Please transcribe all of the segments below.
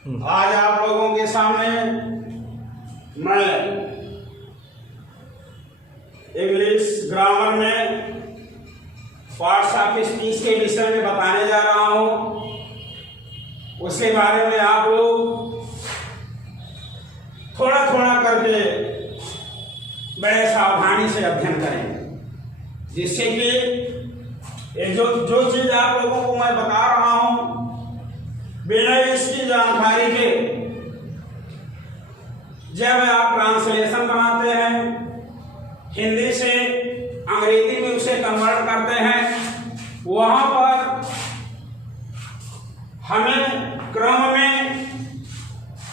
आज आप लोगों के सामने मैं इंग्लिश ग्रामर में पार्ट्स ऑफ स्पीच के विषय में बताने जा रहा हूँ। उसके बारे में आप लोग थोड़ा थोड़ा करके बड़े सावधानी से अध्ययन करें, जिससे कि जो चीज आप लोगों को मैं बता रहा हूँ बिना इसकी जानकारी के जब आप ट्रांसलेशन बनाते हैं, हिंदी से अंग्रेजी में उसे कन्वर्ट करते हैं, वहां पर हमें क्रम में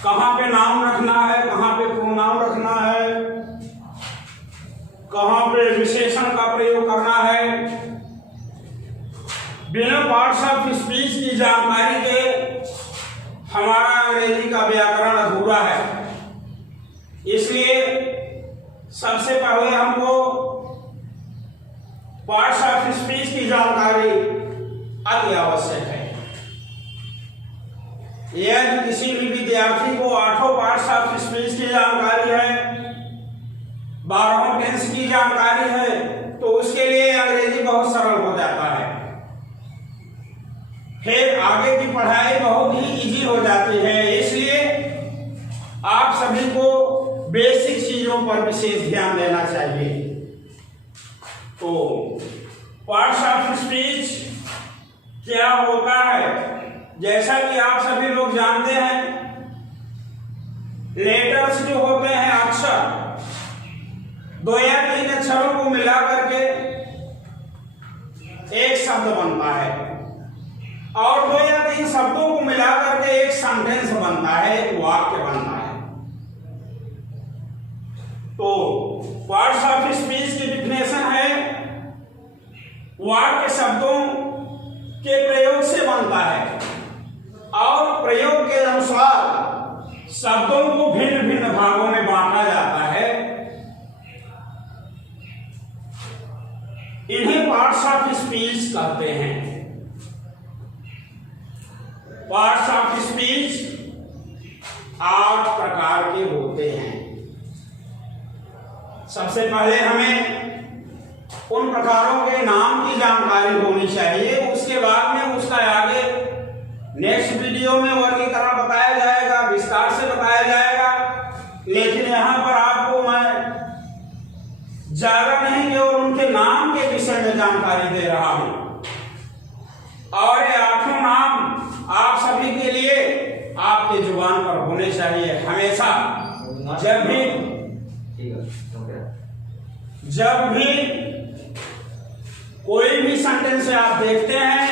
कहाँ पे नाउन रखना है, कहाँ पे प्रोनाउन रखना है, कहाँ पे विशेषण का प्रयोग करना है, बिना पार्ट्स ऑफ स्पीच की जानकारी के हमारा अंग्रेजी का व्याकरण अधूरा है। इसलिए सबसे पहले हमको पार्ट्स ऑफ स्पीच की जानकारी अति आवश्यक है। यदि किसी भी विद्यार्थी को 8 पार्ट्स ऑफ स्पीच की जानकारी है, 12 टेंस की जानकारी है, तो उसके लिए अंग्रेजी बहुत सरल हो जाता है। फिर आगे की पढ़ाई बहुत ही इजी हो जाती है। इसलिए आप सभी को बेसिक चीजों पर विशेष ध्यान देना चाहिए। तो पार्ट्स ऑफ स्पीच क्या होता है, जैसा कि आप सभी लोग जानते हैं, लेटर्स जो होते हैं, अक्षर 2 या 3 अक्षरों को मिला करके एक शब्द बनता है, और 2 या 3 शब्दों को मिला करके एक सेंटेंस बनता है, एक वाक्य बनता है। तो पार्ट्स ऑफ स्पीच की डिफिनेशन है, वाक्य शब्दों के प्रयोग से बनता है और प्रयोग के अनुसार शब्दों को भिन्न भिन्न भागों में बांटा जाता है। इन्हें पार्ट्स ऑफ स्पीच कहते हैं। पार्ट्स ऑफ स्पीच 8 प्रकार के होते हैं। सबसे पहले हमें उन प्रकारों के नाम की जानकारी होनी चाहिए। उसके बाद में उसका आगे नेक्स्ट वीडियो में वर्गीकरण बताया जाएगा, विस्तार से बताया जाएगा। लेकिन यहाँ पर आपको मैं ज्यादा नहीं केवल उनके नाम के विषय में जानकारी दे रहा हूं। और ये 8 नाम आप सभी के लिए आपके जुबान पर होने चाहिए हमेशा। जब भी कोई भी सेंटेंस आप देखते हैं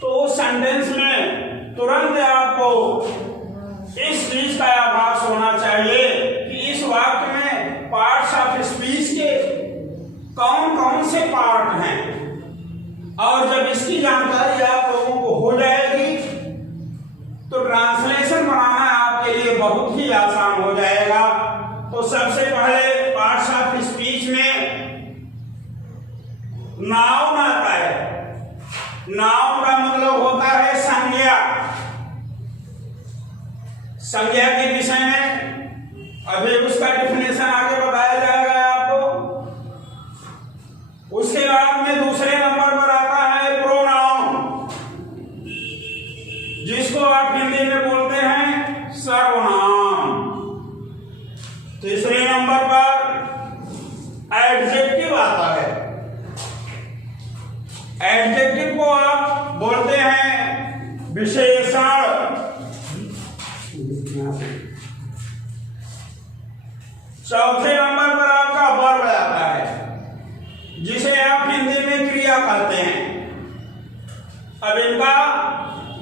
तो उस सेंटेंस में तुरंत आपको इस चीज का आभास होना चाहिए कि इस वाक्य में पार्ट्स ऑफ स्पीच के कौन कौन से पार्ट हैं। और जब इसकी जानकारी आप लोगों को हो जाएगी तो ट्रांसलेशन बनाना आपके लिए बहुत ही आसान हो जाएगा। तो सबसे पहले पार्ट्स ऑफ स्पीच में नाउन आता है। नाउन का मतलब होता है संज्ञा। संज्ञा के विषय में अभी उसका डिफिनेशन आगे बताया जाएगा आपको। उसके बाद में दूसरे नंबर पर आता है प्रोनाउन, जिसको आप हिंदी में बोलते हैं सर्वनाम। तीसरे नंबर पर एडजेक्टिव आता है। एडजेक्टिव को आप बोलते हैं विशेषण। चौथे नंबर पर आपका वर्ब आता है, जिसे आप हिंदी में क्रिया कहते हैं। अब इनका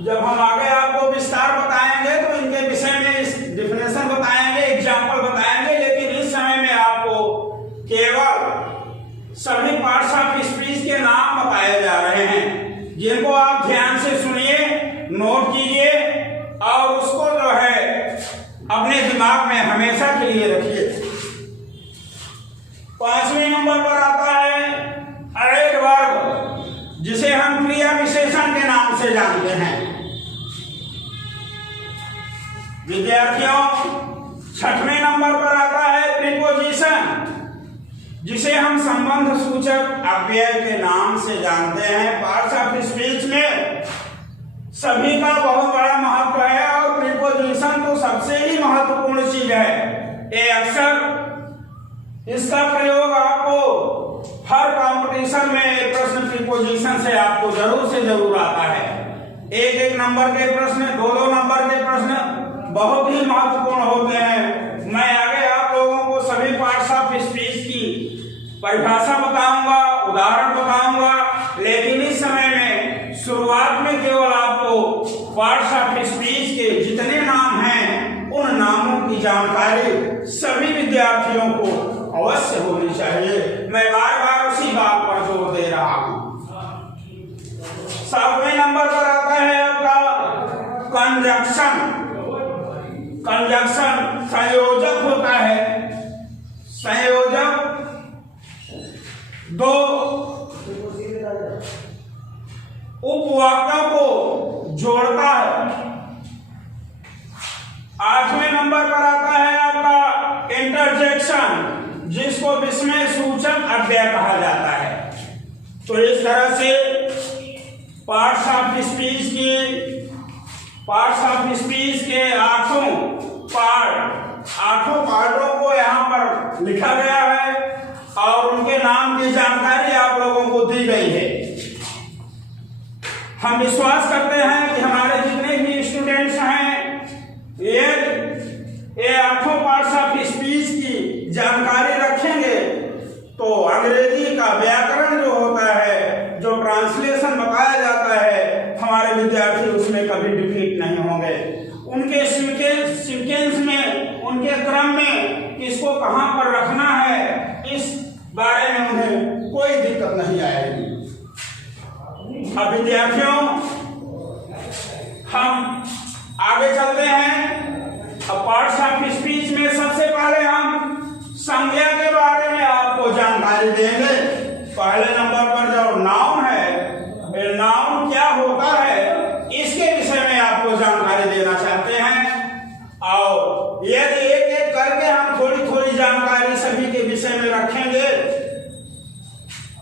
जब हम आगे आपको विस्तार बताएंगे तो इनके विषय में डिफिनेशन बताएंगे, एग्जाम्पल बताएंगे। लेकिन इस समय में आपको केवल सभी पार्ट्स ऑफ स्पीच के नाम बताए जा रहे हैं, जिनको आप ध्यान से सुनिए, नोट कीजिए और उसको जो है अपने दिमाग में हमेशा के लिए रखिए। 5वें नंबर पर आता है एडवर्ब, जिसे हम क्रिया विशेषण के नाम से जानते हैं। विद्यार्थियों, 6वें नंबर पर आता है प्रीपोजिशन, जिसे हम संबंध सूचक अव्यय के नाम से जानते हैं। पार्ट्स ऑफ स्पीच में सभी का बहुत बड़ा महत्व है और प्रीपोजिशन तो सबसे ही महत्वपूर्ण चीज है। ये अक्सर इसका प्रयोग आपको हर कंपटीशन में प्रश्न प्रीपोजिशन से आपको जरूर से जरूर आता है। एक एक नंबर के प्रश्न, दो दो नंबर के प्रश्न बहुत ही महत्वपूर्ण होते हैं। मैं आगे आप लोगों को सभी पार्ट्स ऑफ स्पीच की परिभाषा बताऊंगा, उदाहरण बताऊंगा, लेकिन इस समय में शुरुआत में केवल आपको पार्ट्स ऑफ स्पीच के जितने नाम हैं उन नामों की जानकारी सभी विद्यार्थियों को अवश्य होनी चाहिए। मैं बार बार उसी बात पर जोर दे रहा हूं। 7वें नंबर पर आता है आपका कंजंक्शन। कंजंक्शन संयोजक होता है। संयोजक दो उपवाक्यों को जोड़ता है। 8वें नंबर पर आता है आपका इंटरजेक्शन, जिसको विस्मय सूचक अव्यय कहा जाता है। तो इस तरह से पार्ट्स ऑफ स्पीच के आठों पार्टों को यहाँ पर लिखा गया है और उनके नाम की जानकारी आप लोगों को दी गई है। हम विश्वास करते हैं कि हमारे जितने भी स्टूडेंट्स हैं ये आठों पार्ट्स ऑफ स्पीच की जानकारी रखेंगे तो अंग्रेजी का व्याकरण जो होता है, जो ट्रांसलेशन बताया जाता है, हमारे विद्यार्थी उसमें कभी डिफीट नहीं होंगे। उनके सीक्वेंस में, उनके क्रम में किसको कहां पर रखना है, इस बारे में उन्हें कोई दिक्कत नहीं आएगी। अब विद्यार्थियों, हम आगे चलते हैं। अब पार्ट्स ऑफ स्पीच में सबसे पहले हम संज्ञा के बारे में आपको जानकारी देंगे। पहले नंबर पर जो नाउन है, नाउन क्या होता है, इसके विषय में आपको जानकारी देना चाहते हैं। और यदि एक एक करके हम थोड़ी थोड़ी जानकारी सभी के विषय में रखेंगे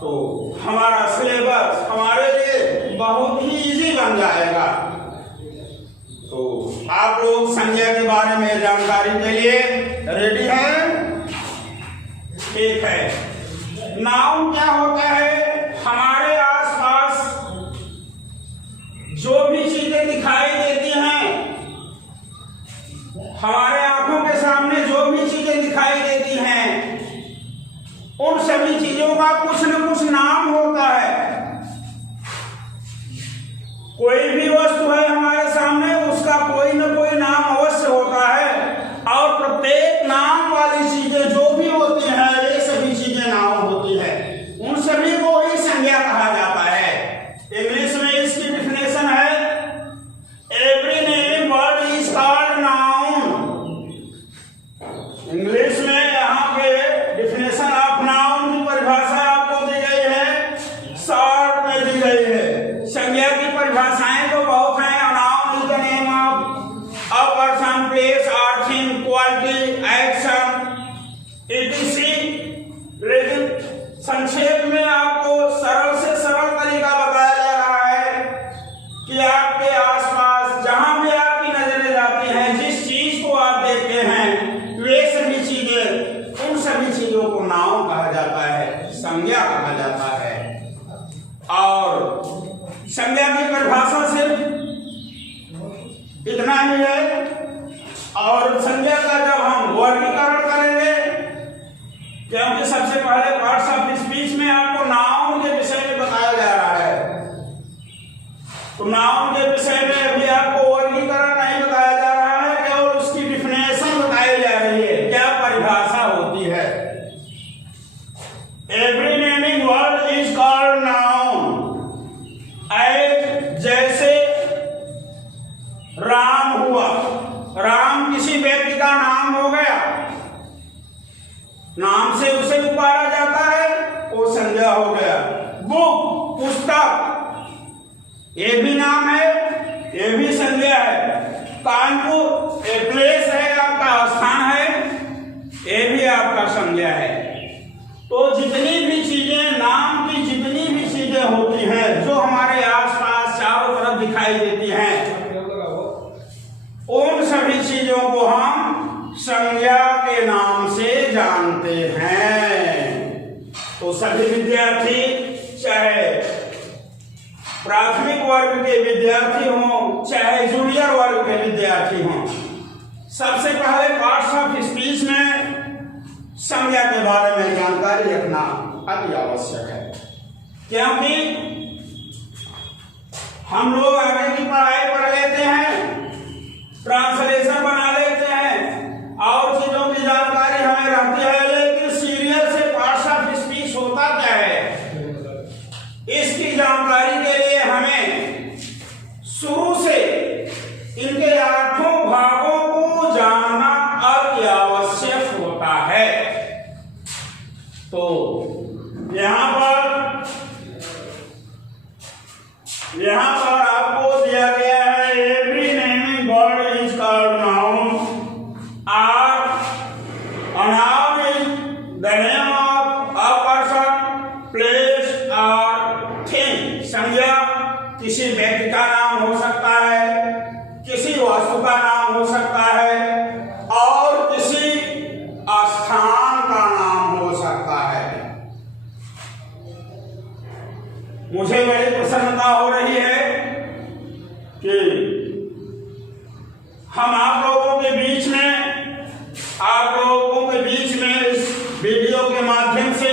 तो हमारा सिलेबस हमारे लिए बहुत ही इजी बन जाएगा। तो आप लोग संज्ञा के बारे में जानकारी के लिए रेडी हैं? ठीक है। नाउन क्या होता है? हमारे आसपास जो भी चीजें दिखाई देती हैं, हमारे आंखों के सामने जो भी चीजें दिखाई देती हैं, उन सभी चीजों का कुछ न कुछ नाम होता है। कोई भी वस्तु है हमारे सामने, उसका कोई न कोई नाम अवश्य होता है और प्रत्येक नाम वाली चीजें जो भी होती हैं, ये सभी चीजें नाम होती है। उन सभी को ही संज्ञा कहा जाता है। इंग्लिश में इसकी डिफिनेशन है every name word is called noun. English में यहाँ पे डिफिनेशन ऑफ नाउन की परिभाषा आपको दी गई है, शॉर्ट में दी गई है। संज्ञा की परिभाषाएं तो बहुत हैं। Noun is the name of a person, place और थिंग, क्वालिटी, एक्शन, etc। लेकिन संक्षेप में आपको सरल से सरल तरीका बताया जा रहा है कि आपके आसपास जहां भी आपकी नजरें जाती हैं, जिस चीज को आप देखते हैं, वे सभी चीजें, उन सभी चीजों को नाउन कहा जाता है, संज्ञा कहा जाता है। और संज्ञा की परिभाषा सिर्फ इतना ही है। और संज्ञा का जब हम वर्गीकरण करेंगे, क्योंकि सबसे पहले पार्ट्स ऑफ स्पीच में आपको नाउन के विषय में बताया जा रहा है, तो नाउन के विषय में अभी आपको वर्गीकरण नहीं बताया जा रहा है, केवल उसकी डिफिनेशन बताई जा रही है, क्या परिभाषा होती है। Every naming word is called noun. जैसे राम हुआ, राम किसी व्यक्ति का नाम हो गया, नाम से उसे पुकारा जाता है, वो संज्ञा हो गया। बुक, पुस्तक, ये भी नाम है, ये भी संज्ञा है। कानपुर एक प्लेस है, आपका स्थान है, ये भी आपका संज्ञा है। तो जितनी भी चीजें, नाम की जितनी भी चीजें होती हैं जो हमारे आसपास चारों तरफ दिखाई देती हैं, उन सभी चीजों को हम संज्ञा के नाम से जानते हैं। तो सभी विद्यार्थी, चाहे प्राथमिक वर्ग के विद्यार्थी हों चाहे जूनियर वर्ग के विद्यार्थी हों, सबसे पहले पार्ट्स ऑफ स्पीच में संज्ञा के बारे में जानकारी रखना अति आवश्यक है, क्योंकि हम लोग आगे की पढ़ाई पढ़ लेते हैं, ट्रांसलेशन बना लेते हैं और चीजों की जानकारी हमें रहती है, लेकिन सीरियल से पार्ट्स ऑफ स्पीच होता क्या है, इसकी जानकारी के लिए हमें शुरू से इनके आठों भागों को जानना अति आवश्यक होता है। तो यहाँ पर आपको दिया गया है, every naming word is called noun और a noun is the name of a person, place or thing। संज्ञा किसी व्यक्ति का नाम हो सकता है, किसी वस्तु का नाम हो सकता है और किसी स्थान का नाम हो सकता है। मुझे बड़ी प्रसन्नता हो रही है कि हम आप लोगों के बीच में इस वीडियो के माध्यम से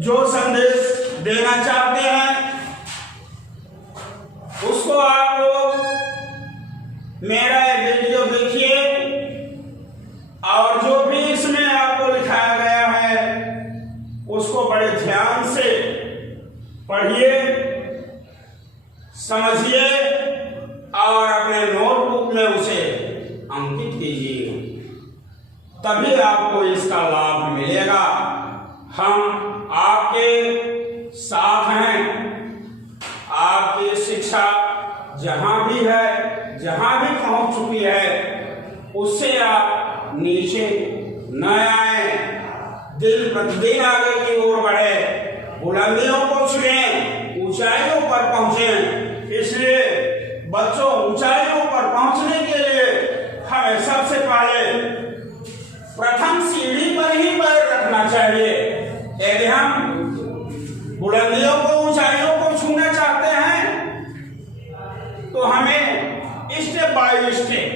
जो संदेश देना चाहते हैं उसको आप लोग मेरा वीडियो देखिए और जो भी इसमें आपको लिखाया गया है उसको बड़े ध्यान से पढ़िए, समझिए और अपने नोटबुक में उसे अंकित कीजिए, तभी आपको इसका लाभ मिलेगा। हम आपके साथ हैं, आपकी शिक्षा जहां भी है, जहां भी पहुंच चुकी है उससे आप नीचे न आए, दिन प्रतिदिन आगे की ओर बढ़े, बुलंदियों को छुएं, ऊंचाइयों पर पहुंचे। इसलिए बच्चों, ऊंचाइयों पर पहुंचने के लिए हमें सबसे पहले प्रथम सीढ़ी पर ही पैर रखना चाहिए। यदि हम बुलंदियों को, ऊंचाइयों को छूना चाहते हैं तो हमें स्टेप बाय स्टेप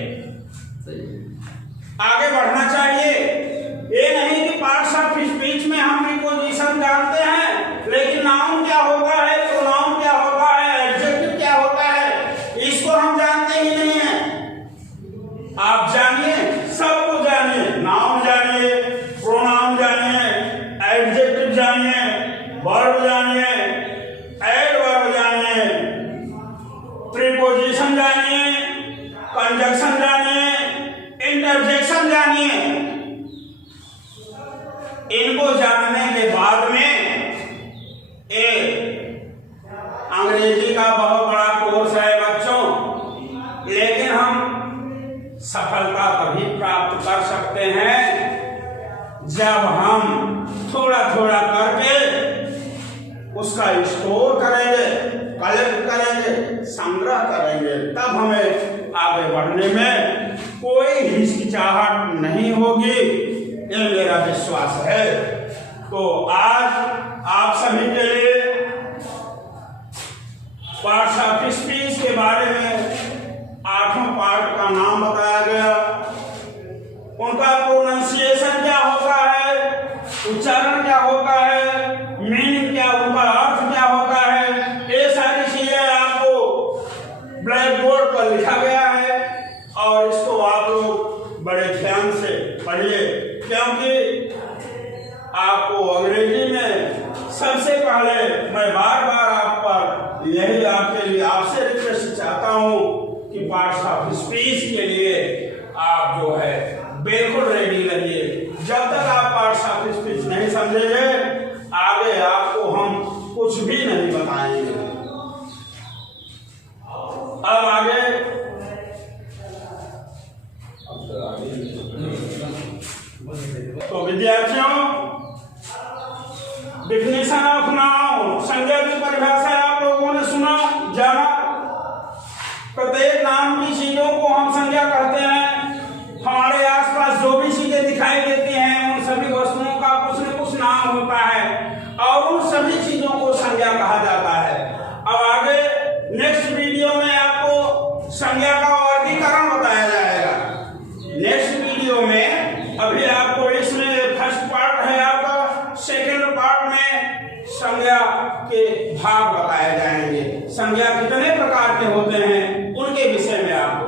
आगे बढ़ना चाहिए। ये नहीं कि पार्ट्स ऑफ स्पीच में हम प्रीपोजिशन जानते हैं लेकिन नाउन क्या होता है, प्रोनाउन क्या होता है, एडजेक्टिव क्या होता है, इसको हम जानते ही नहीं है। आप जानिए, सबको जानिए, नाउन जानिए, प्रोनाउन जानिए, एडजेक्टिव जानिए, वर्ब जानिए, एडवर्ब जानिए, प्रीपोजिशन जानिए, कंजंक्शन जानिए, इंटरजेक्शन जानिए। इनको जानने के बाद में अंग्रेजी का बहुत बड़ा कोर्स है बच्चों, लेकिन हम सफलता तभी प्राप्त कर सकते हैं जब हम थोड़ा थोड़ा करके उसका स्टोर करेंगे, कलेक्ट करेंगे, संग्रह करेंगे, तब हमें आगे बढ़ने में कोई हिचकिचाहट नहीं होगी, ये मेरा विश्वास है। तो आज आप सभी के लिए पार्ट्स ऑफ स्पीच के बारे में 8वां पार्ट का नाम बताया गया, उनका प्रोनाउंसिएशन क्या होता है, उच्चारण क्या होता है, मीनिंग क्या, उनका अर्थ क्या होता है, ये सारी चीजें आपको ब्लैक बोर्ड पर लिखा गया है और इसको आप लोग बड़े ध्यान से पढ़िए, क्योंकि आपको अंग्रेजी में सबसे पहले मैं बार बार आप पर यही आपके लिए आपसे रिक्वेस्ट चाहता हूँ कि पार्ट्स ऑफ स्पीच के लिए आप जो है बिल्कुल रेडी रहिए। जब तक आप पार्ट्स ऑफ स्पीच नहीं समझेंगे आगे आपको हम कुछ भी नहीं बताएंगे। अब आगे विद्यार्थियों, डिफिनेशन ऑफ नाउन, संज्ञा की परिभाषा आप लोगों ने सुना जाना। प्रत्येक नाम की चीजों को हम संज्ञा कहते हैं। हमारे आसपास जो भी चीजें दिखाई देती हैं उन सभी वस्तुओं का कुछ न कुछ नाम होता है और उन सभी चीजों को संज्ञा कहा जाता है। अब आगे नेक्स्ट वीडियो में आपको संज्ञा का वर्गीकरण बताया जाएगा। नेक्स्ट वीडियो में अभी आपको इसमें फर्स्ट पार्ट है आपका, सेकेंड पार्ट में संज्ञा के भाग बताए जाएंगे। संज्ञा कितने प्रकार के होते हैं उनके विषय में आपको